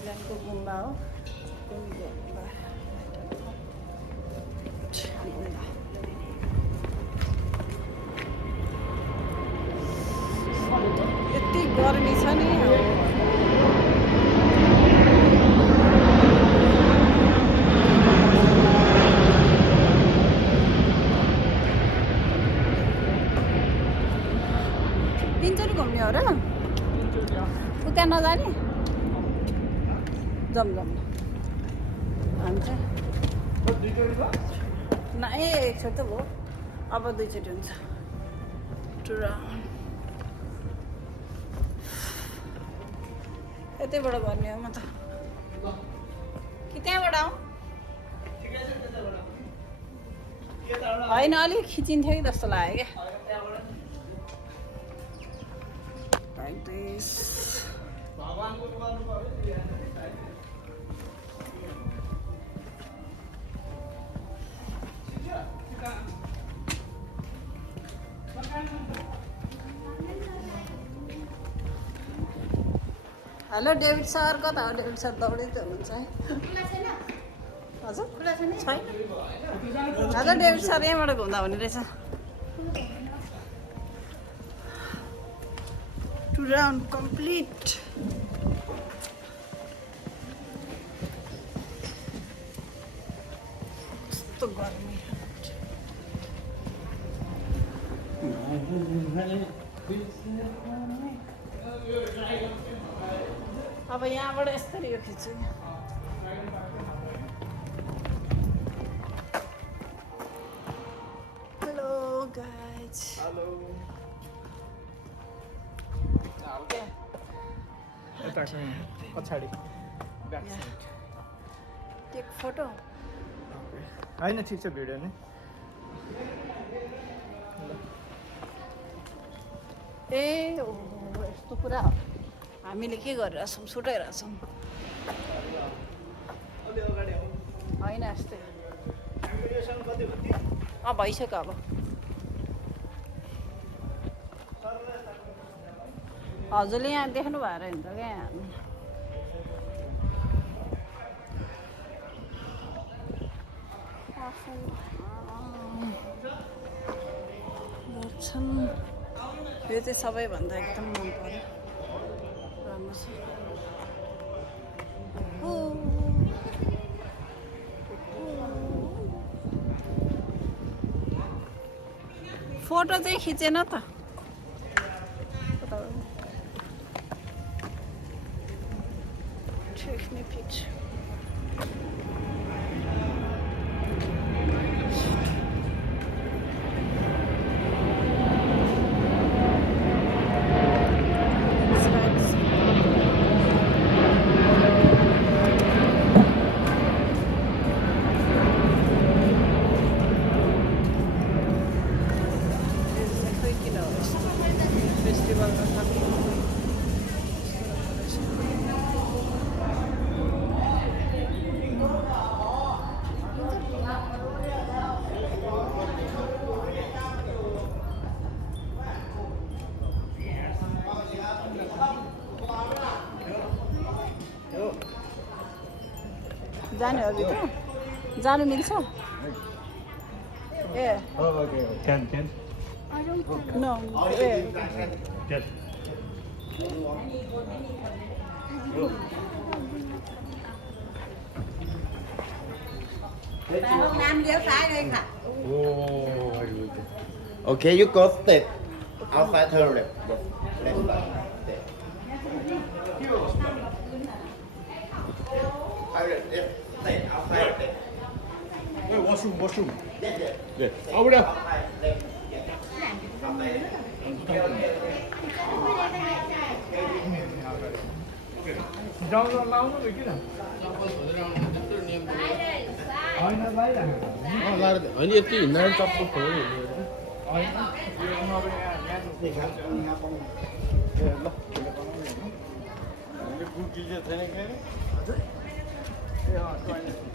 थाइल्यान्डको गुम्बा हो गुम्बा यति गर्मी छ नि तिनचोटि घुम्ने हो र उता नजाने जाऊँ हामी चाहिँ एकचोटि त भयो अब दुईचोटि हुन्छ यतैबाट गर्ने हो म त कि त्यहाँबाट आउँ होइन अलिक खिचिन्थ्यो कि जस्तो लाग्यो क्या हेलो डेभिड सर कता हो डेभिड सर दौडै त हुनुहुन्छ है हजुर छैन हजुर डेभिड सर यहाँबाट घुम्दा हुने रहेछ टु राउन्ड कम्प्लिट कस्तो गर्मी अब यहाँबाट यसरी यो खिच्छु हेलो गाइज हेलो पछाडि टेक फोटो होइन ठिक छ भिडियो नै ए ओहो यस्तो कुरा हो हामीले के गरिरहेछौँ सुटाइरहेछौँ होइन यस्तै भइसक्यो अब हजुरले यहाँ देख्नु भएर हुन्छ क्या यहाँ यो चाहिँ सबैभन्दा एकदम मन पर्यो राम्रो छ फोटो चाहिँ खिचेन त Take me picture. Festival जाने हो भित्र जानु मिल्छ ए okay 10 no A 10 Nam ghé phải đâyค่ะ Okay, you go step outside turn left. Left side. Step. Step outside step. Wait, washroom. Yes. Yeah. Over there. Outside left. Yes. Outside. जाउँ लाउनु भयो किन होइन बाहिर होइन यति हिँड्दा चप्पल खोल्यो होइन गुगल चाहिँ छैन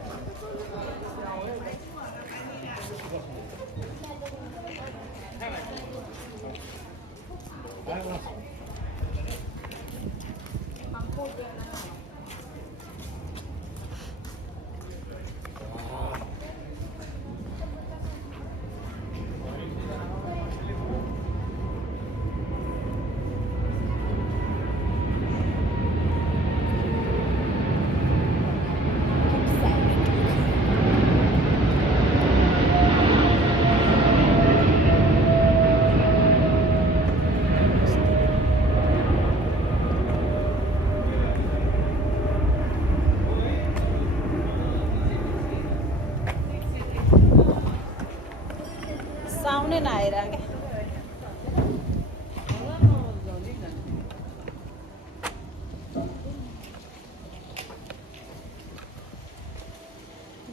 पनि नआएर क्या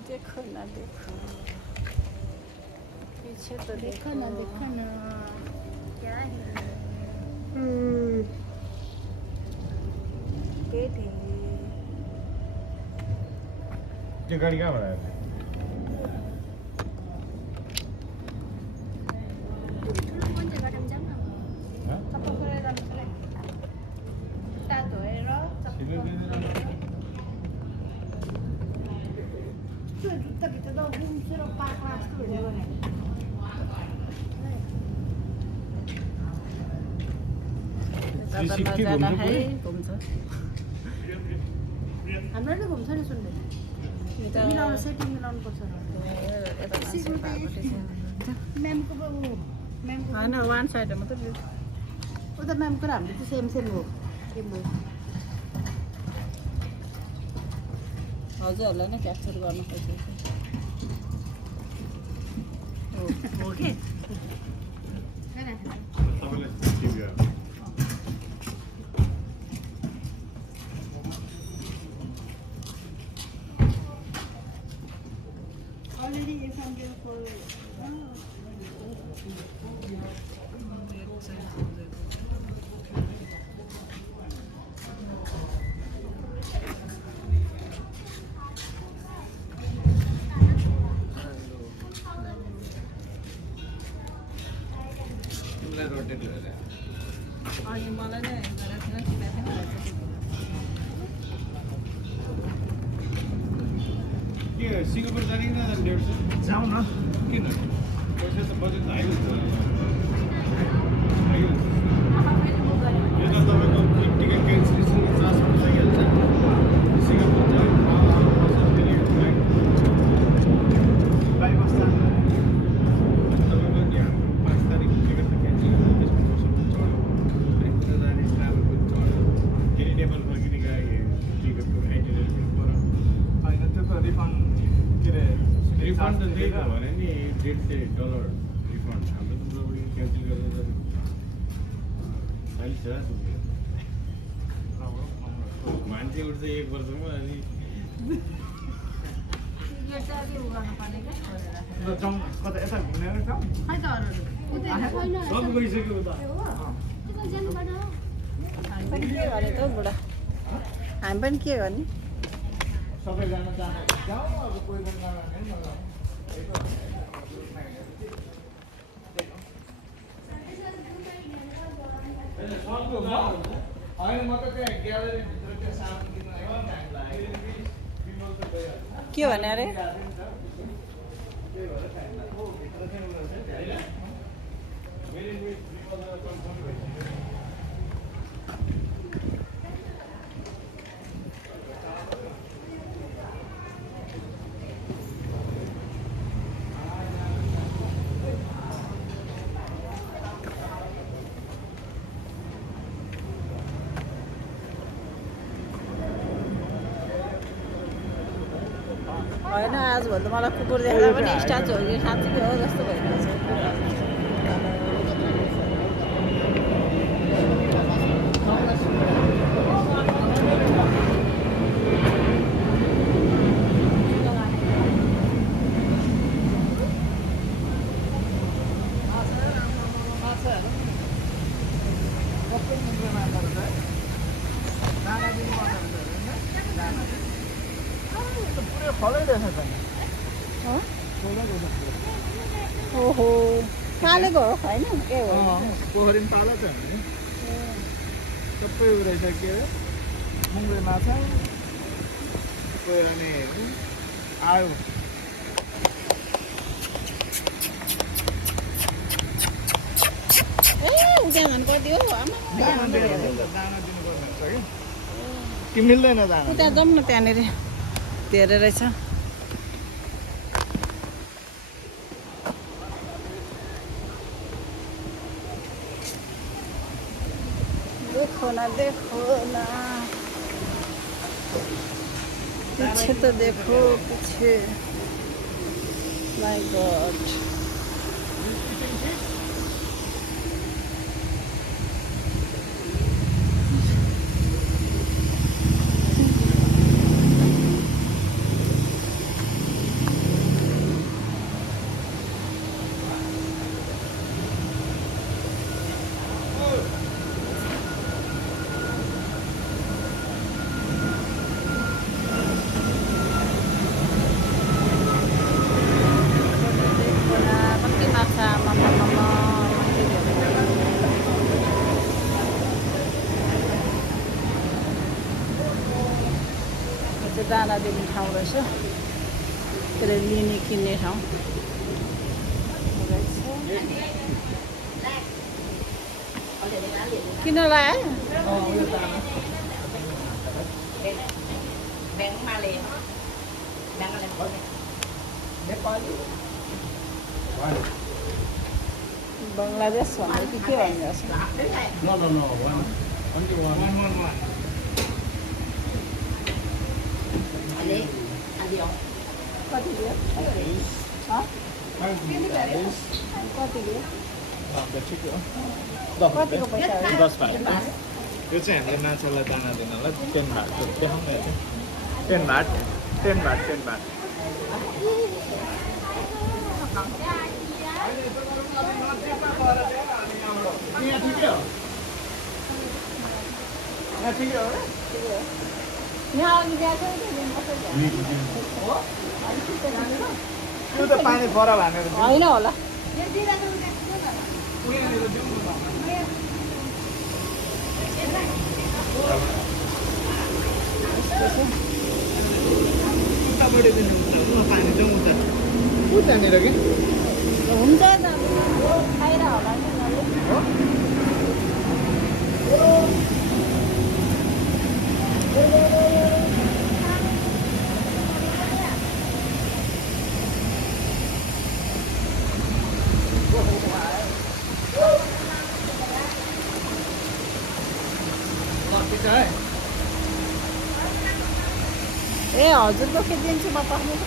देखो ना देखो पीछे तो देखो ना क्या है बेटी त्यो गाडी कहाँबाट आयो हाम्रो नै घुम्छ नि सुन्दै मिलाउनु सेटिङ मिलाउनु पर्छ म्यामको होइन वान साइड मात्रै उता म्यामको र हाम्रो चाहिँ सेम सेम हो हजुरहरूलाई नै क्याप्चर गर्नु खोजेको हो कि अलरेडी 800 for अनि मलाई नै के सिङ्गापुर जाने कि नजाने 150 जाउँ न किन पैसा त बजेट हाई हुन्छ हाई हुन्छ यो त तपाईँको टिकट क्यान्सलेसन चार्ज पनि लागिहाल्छ सिङ्गापुर चाहिँ बाई बस जानु तपाईँको यहाँ 5 तारिक टिकट त क्यान्सल गर्यो त्यसको पैसा पनि चढ्यो है जाने ट्राभल पनि चढ्यो फेरि नेपाल फर्किने गाडी टिकटको आइटिनरी पनि पऱ्यो होइन त्यो त रिफन्ड के अरे रिफन्ड त त्यही त भने नि $150 रिफन्ड हाम्रो त प्रब्लम क्यान्सल गरेर अहिले छ मान्छे उठ्छ 1 वर्षमा अनि जाउँ कता यता घुमेर जाउँ सब गइसक्यो उता हामी पनि के गर्ने त हौ बुढा हामी पनि के गर्ने सबैजना जानु जाउँ अब कोही पनि नजाने मलाई होइन म त त्यहाँ ग्यालरीभित्र त्यो सामान किन्नु एकदम टाइम लाग्यो विमल त गयो के भने अरे त्यही भएर टाइम लाग्यो भित्र चाहिँ उनीहरू चाहिँ होइन मेरो विमल त कन्फर्म भइसक्यो होइन आजभोलि त मलाई कुकुर देख्दा पनि स्ट्याचु हो कि साँच्चै हो जस्तो भइरहेको छ ओहो पालेको हो होइन के हो पोखरीमा पाला छ भने सबै उ रहेछ के अरे मुङ्गे माछा कोही अनि आयो ए उता झन् कति हो आमा दाना दिनुपर्ने हुन्छ कि मिल्दैन दाना उता जाउँ न त्यहाँनिर धेरै रहेछ देखो ना पीछे तो देखो पीछे माय गॉड त्यो दाना दिने ठाउँ रहेछ के अरे लिने किन्ने ठाउँ रहेछ किन लायो बङ्गलादेश भन्दा कि के भनिरहेछ No, no, no. Only one. कति लियो कति लियो कतिको पैसा हो 10 भाट यो चाहिँ हामीले माछालाई दाना दिनलाई 10 भाट देखाउने 10 भाट 10 भाट 10 भाट यहाँ ठिकै हो यहाँ अघि गएको त्यो त पानी पर भनेर होइन होला उतापट्टि दिनु पानी चाहिँ उता उतानिर कि हुन्छ त खाएर होला नि ए हजुरको के दिन्छु म पक्नु